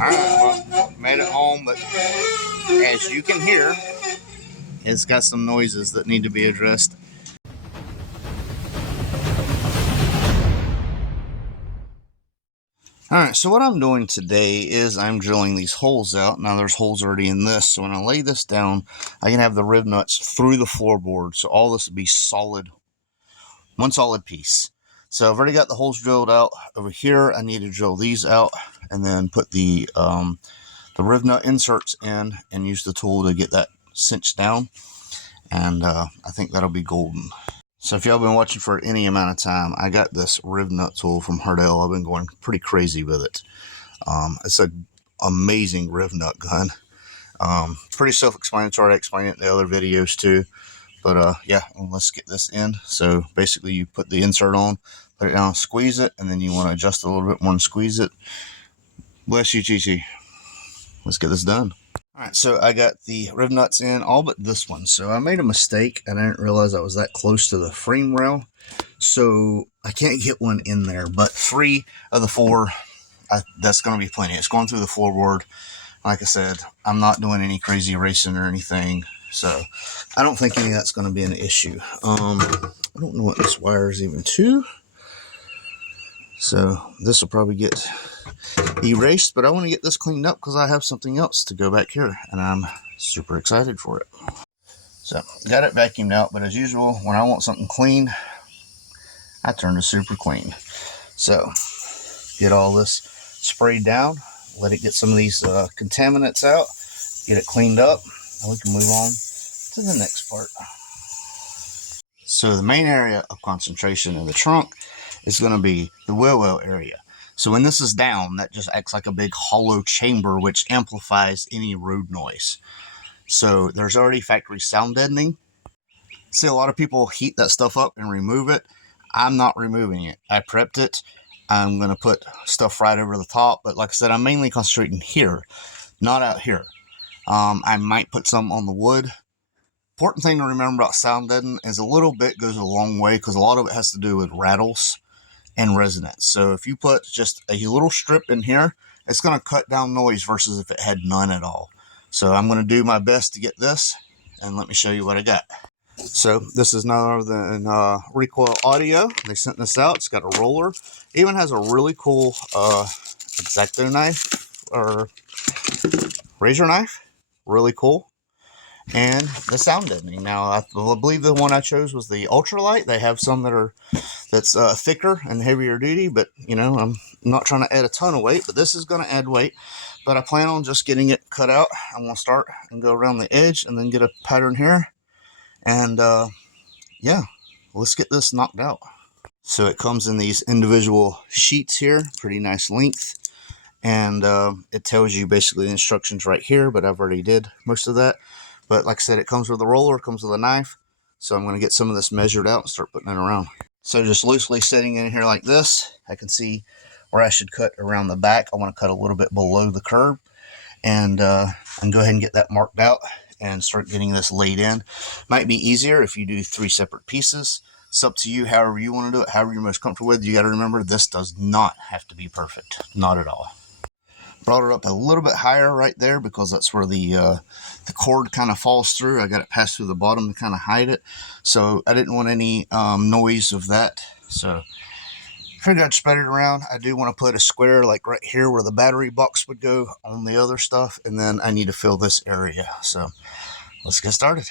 Alright, well, made it home, but as you can hear, it's got some noises that need to be addressed. Alright, so what I'm doing today is I'm drilling these holes out. Now there's holes already in this, so when I lay this down, I can have the rib nuts through the floorboard, so all this will be solid, one solid piece. So I've already got the holes drilled out. Over here, I need to drill these out and then put the rib nut inserts in and use the tool to get that cinched down. And I think that'll be golden. So if y'all been watching for any amount of time, I got this rib nut tool from Hardell. I've been going pretty crazy with it. It's an amazing rib nut gun. Pretty self-explanatory. I explain it in the other videos too. But yeah, let's get this in. So basically you put the insert on, put it down, squeeze it, and then you want to adjust it a little bit more and squeeze it. Bless you, Chi-Chi. Let's get this done. Alright, so I got the rib nuts in, all but this one. So I made a mistake, and I didn't realize I was that close to the frame rail. So I can't get one in there, but 3 of the 4, that's going to be plenty. It's going through the floorboard. Like I said, I'm not doing any crazy racing or anything, so I don't think any of that's going to be an issue. I don't know what this wire is even to. So this will probably get erased, but I want to get this cleaned up because I have something else to go back here, and I'm super excited for it. So got it vacuumed out, but as usual, when I want something clean, I turn to super clean. So get all this sprayed down, let it get some of these contaminants out, get it cleaned up, and we can move on to the next part. So the main area of concentration in the trunk is going to be the wheel well area. So when this is down, that just acts like a big hollow chamber, which amplifies any road noise. So there's already factory sound deadening. See, a lot of people heat that stuff up and remove it. I'm not removing it. I prepped it. I'm going to put stuff right over the top. But like I said, I'm mainly concentrating here, not out here. I might put some on the wood. Important thing to remember about sound deadening is a little bit goes a long way, because a lot of it has to do with rattles and resonance. So if you put just a little strip in here, it's going to cut down noise versus if it had none at all. So I'm going to do my best to get this, and let me show you what I got. So this is none other than Recoil Audio. They sent this out. It's got a roller. It even has a really cool X-Acto knife or razor knife. Really cool. And the sound deadening. Now, I believe the one I chose was the ultralight. They have some that's thicker and heavier duty, but you know, I'm not trying to add a ton of weight, but this is going to add weight. But I plan on just getting it cut out. I'm going to start and go around the edge and then get a pattern here. And yeah, let's get this knocked out. So it comes in these individual sheets here, pretty nice length. And it tells you basically the instructions right here, but I've already did most of that. But like I said, it comes with a roller, it comes with a knife. So I'm going to get some of this measured out and start putting it around. So just loosely sitting in here like this, I can see where I should cut around the back. I want to cut a little bit below the curb. And go ahead and get that marked out and start getting this laid in. Might be easier if you do 3 separate pieces. It's up to you, however you want to do it, however you're most comfortable with. You got to remember, this does not have to be perfect. Not at all. Brought it up a little bit higher right there because that's where the cord kind of falls through. I got it passed through the bottom to kind of hide it. So I didn't want any noise of that. So figured I'd spread it around. I do want to put a square like right here where the battery box would go on the other stuff. And then I need to fill this area. So let's get started.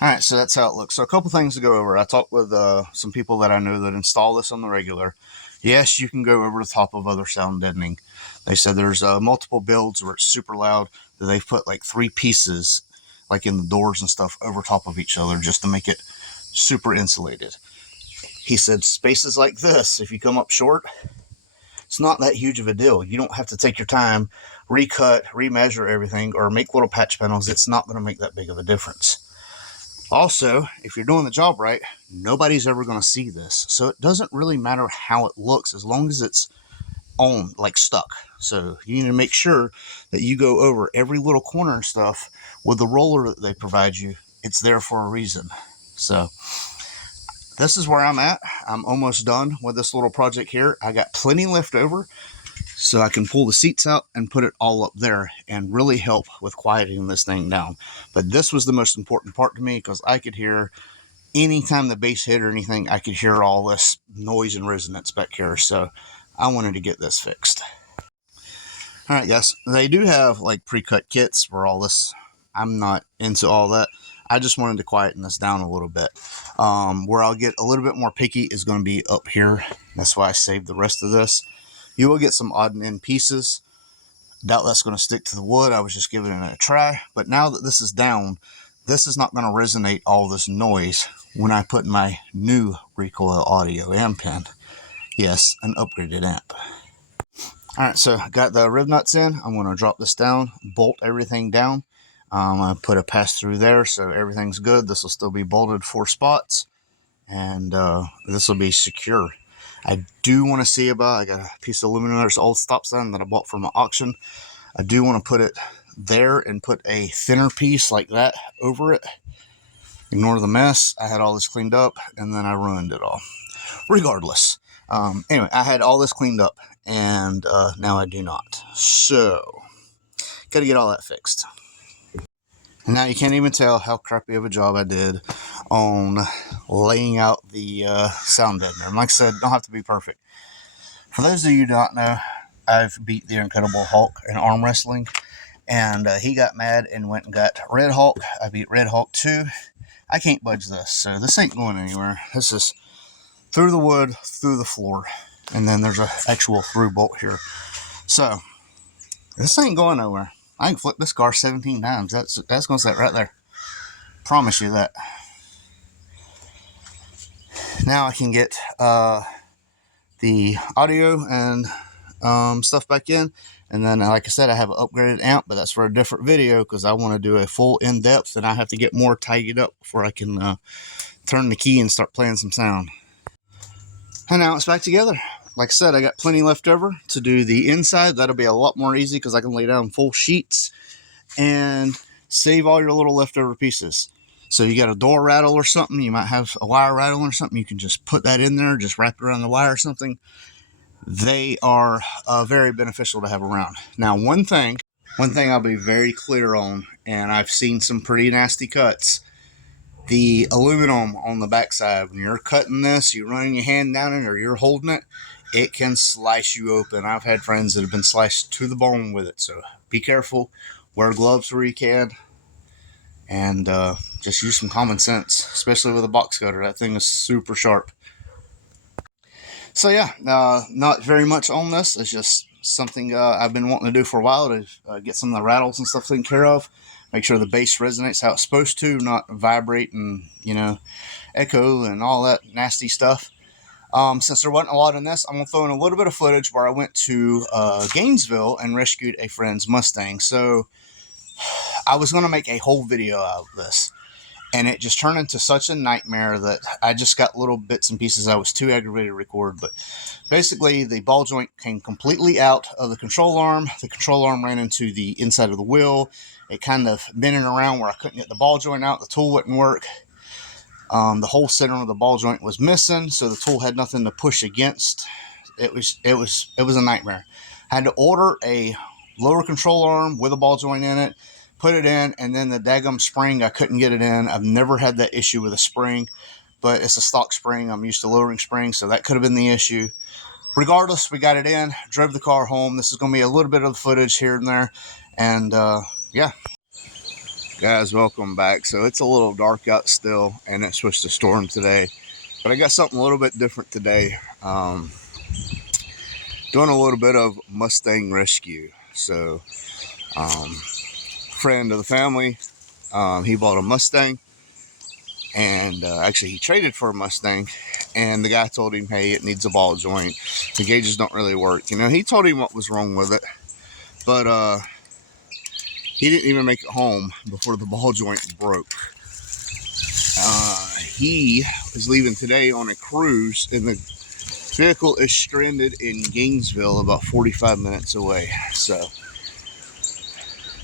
All right, so that's how it looks. So a couple things to go over. I talked with some people that I know that install this on the regular. Yes, you can go over the top of other sound deadening. They said there's multiple builds where it's super loud that they've put like 3 pieces, like in the doors and stuff, over top of each other just to make it super insulated. He said spaces like this, if you come up short, it's not that huge of a deal. You don't have to take your time, recut, remeasure everything, or make little patch panels. It's not going to make that big of a difference. Also, if you're doing the job right, nobody's ever going to see this. So it doesn't really matter how it looks as long as it's on, like stuck. So you need to make sure that you go over every little corner and stuff with the roller that they provide you. It's there for a reason. So this is where I'm at. I'm almost done with this little project here. I got plenty left over. so I can pull the seats out and put it all up there and really help with quieting this thing down. But this was the most important part to me because I could hear anytime the bass hit or anything, I could hear all this noise and resonance back here. So I wanted to get this fixed. All right, guys, they do have like pre-cut kits for all this. I'm not into all that. I just wanted to quieten this down a little bit. Where I'll get a little bit more picky is going to be up here. That's why I saved the rest of this. You will get some odd and end pieces. Doubt that's going to stick to the wood. I was just giving it a try. But now that this is down, this is not going to resonate all this noise when I put my new recoil audio amp in. Yes, an upgraded amp. Alright, so I got the rib nuts in. I'm going to drop this down, bolt everything down. I put a pass through there so everything's good. This will still be bolted 4 spots, and this will be secure. I do want to see about, I got a piece of aluminum, there's an old stop sign that I bought from an auction. I do want to put it there and put a thinner piece like that over it. Ignore the mess. I had all this cleaned up and then I ruined it all. Regardless. Anyway, I had all this cleaned up and now I do not. So, got to get all that fixed. And now you can't even tell how crappy of a job I did on laying out the sound deadener. And like I said, don't have to be perfect. For those of you who don't know, I've beat the Incredible Hulk in arm wrestling. And he got mad and went and got Red Hulk. I beat Red Hulk too. I can't budge this, so this ain't going anywhere. This is through the wood, through the floor, and then there's an actual through bolt here. So, this ain't going nowhere. I can flip this car 17 times. That's going to sit right there. Promise you that. Now I can get the audio and stuff back in. And then, like I said, I have an upgraded amp, but that's for a different video because I want to do a full in-depth and I have to get more tidied up before I can turn the key and start playing some sound. And now it's back together. Like I said, I got plenty left over to do the inside. That'll be a lot more easy because I can lay down full sheets and save all your little leftover pieces. So you got a door rattle or something, you might have a wire rattle or something, you can just put that in there, just wrap it around the wire or something. They are very beneficial to have around. Now, one thing I'll be very clear on, and I've seen some pretty nasty cuts. The aluminum on the backside, when you're cutting this, you're running your hand down it or you're holding it, it can slice you open. I've had friends that have been sliced to the bone with it, so be careful. Wear gloves where you can, and just use some common sense, especially with a box cutter. That thing is super sharp. So yeah, not very much on this. It's just something I've been wanting to do for a while to get some of the rattles and stuff taken care of. Make sure the bass resonates how it's supposed to, not vibrate and, echo and all that nasty stuff. Since there wasn't a lot in this, I'm going to throw in a little bit of footage where I went to Gainesville and rescued a friend's Mustang. So I was going to make a whole video out of this. And it just turned into such a nightmare that I just got little bits and pieces. I was too aggravated to record. But basically, the ball joint came completely out of the control arm. The control arm ran into the inside of the wheel. It kind of bending around where I couldn't get the ball joint out. The tool wouldn't work. The whole center of the ball joint was missing, so the tool had nothing to push against. It was a nightmare. I had to order a lower control arm with a ball joint in it. Put it in, and then the daggum spring, I couldn't get it in. I've never had that issue with a spring, but it's a stock spring. I'm used to lowering springs, so that could have been the issue. Regardless, we got it in, drove the car home. This is going to be a little bit of the footage here and there, and yeah. Guys, welcome back. So it's a little dark out still, and it's supposed to storm today, but I got something a little bit different today. Doing a little bit of Mustang rescue. So, friend of the family, he bought a Mustang, and actually he traded for a Mustang, and the guy told him, hey, it needs a ball joint, the gauges don't really work. He told him what was wrong with it, but he didn't even make it home before the ball joint broke. He is leaving today on a cruise, and the vehicle is stranded in Gainesville, about 45 minutes away. So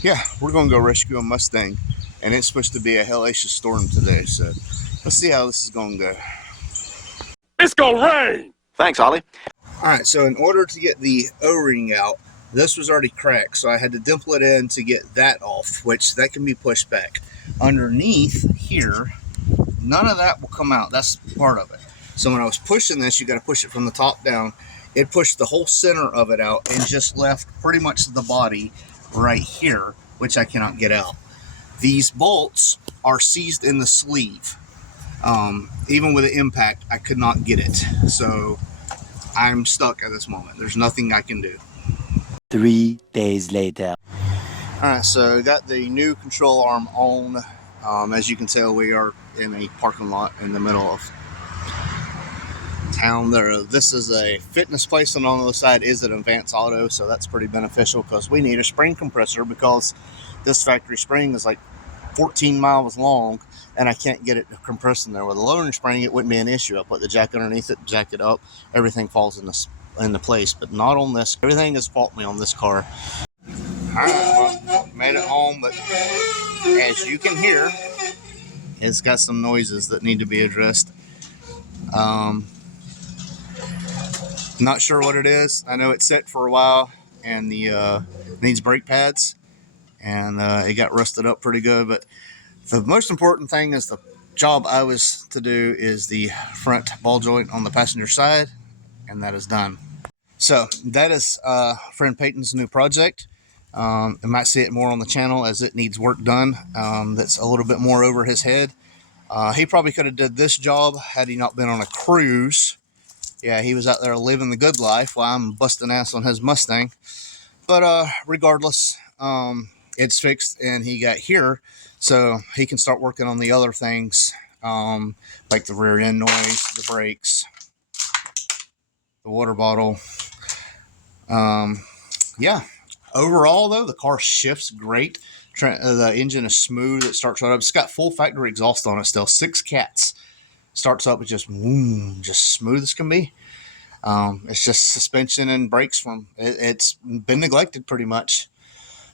yeah, we're going to go rescue a Mustang, and it's supposed to be a hellacious storm today, so let's see how this is going to go. It's going to rain! Thanks, Ollie. Alright, so in order to get the O-ring out, this was already cracked, so I had to dimple it in to get that off, which that can be pushed back. Underneath here, none of that will come out. That's part of it. So when I was pushing this, you got to push it from the top down. It pushed the whole center of it out and just left pretty much the body right here, which I cannot get out. These bolts are seized in the sleeve. Even with the impact, I could not get it. So I'm stuck at this moment. There's nothing I can do. 3 days later. Alright, so got the new control arm on. As you can tell, we are in a parking lot in the middle of town. This is a fitness place, and on the other side is an Advanced Auto, so that's pretty beneficial because we need a spring compressor because this factory spring is like 14 miles long and I can't get it to compress in there. With a lowering spring, it wouldn't be an issue. I put the jack underneath it, jack it up, everything falls into place, but not on this. Everything is faulty on this car. Alright, well, made it home, but as you can hear, it's got some noises that need to be addressed. Not sure what it is. I know it's set for a while, and the needs brake pads, and it got rusted up pretty good. But the most important thing is the job I was to do is the front ball joint on the passenger side, and that is done. So that is friend Peyton's new project. You might see it more on the channel as it needs work done. That's a little bit more over his head. He probably could have did this job had he not been on a cruise. Yeah, he was out there living the good life while I'm busting ass on his Mustang. But regardless, it's fixed and he got here, so he can start working on the other things, like the rear end noise, the brakes, the water bottle. Yeah, overall though, the car shifts great. The engine is smooth. It starts right up. It's got full factory exhaust on it still. 6 cats. Starts up with just smooth as can be. It's just suspension and brakes from it's been neglected pretty much.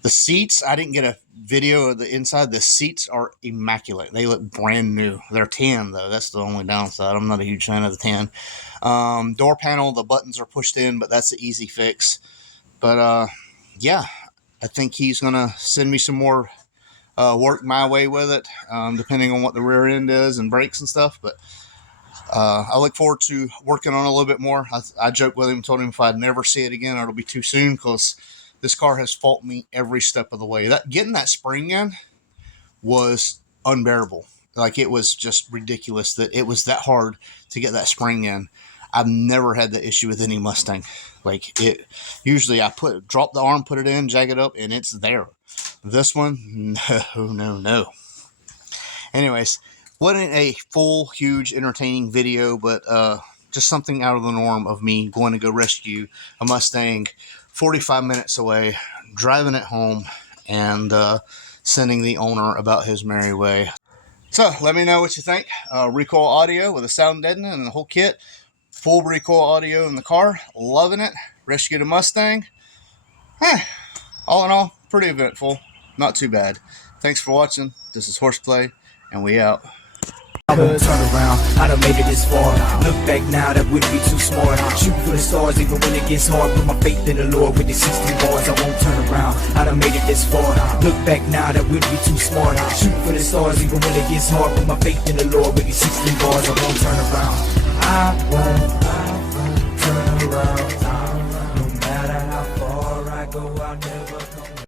The seats, I didn't get a video of the inside. The seats are immaculate. They look brand new. They're tan though. That's the only downside. I'm not a huge fan of the tan. Door panel, the buttons are pushed in, but that's an easy fix. But yeah, I think he's gonna send me some more work my way with it, depending on what the rear end is and brakes and stuff. But I look forward to working on it a little bit more. I joked with him, told him if I'd never see it again, it'll be too soon, because this car has faulted me every step of the way. Getting that spring in was unbearable. Like, it was just ridiculous that it was that hard to get that spring in. I've never had the issue with any Mustang. Like, it usually I drop the arm, put it in, jag it up, and it's there. This one, no. Anyways, wasn't a full, huge, entertaining video, but just something out of the norm of me going to go rescue a Mustang 45 minutes away, driving it home, and sending the owner about his merry way. So let me know what you think. Recoil audio with a sound deadening and the whole kit. Full recoil audio in the car. Loving it. Rescued a Mustang. All in all, pretty eventful. Not too bad. Thanks for watching. This is Horseplay, and we out. Turn around, I done made it this far. Look back now, that wouldn't be too smart. Shoot for the stars even when it gets hard. Put my faith in the Lord with the 60 bars. I won't turn around, I done made it this far. Look back now, that wouldn't be too smart. Shoot for the stars even when it gets hard. Put my faith in the Lord with the 60 bars. I won't turn around, I won't turn around. No matter how far I go, I'll never come.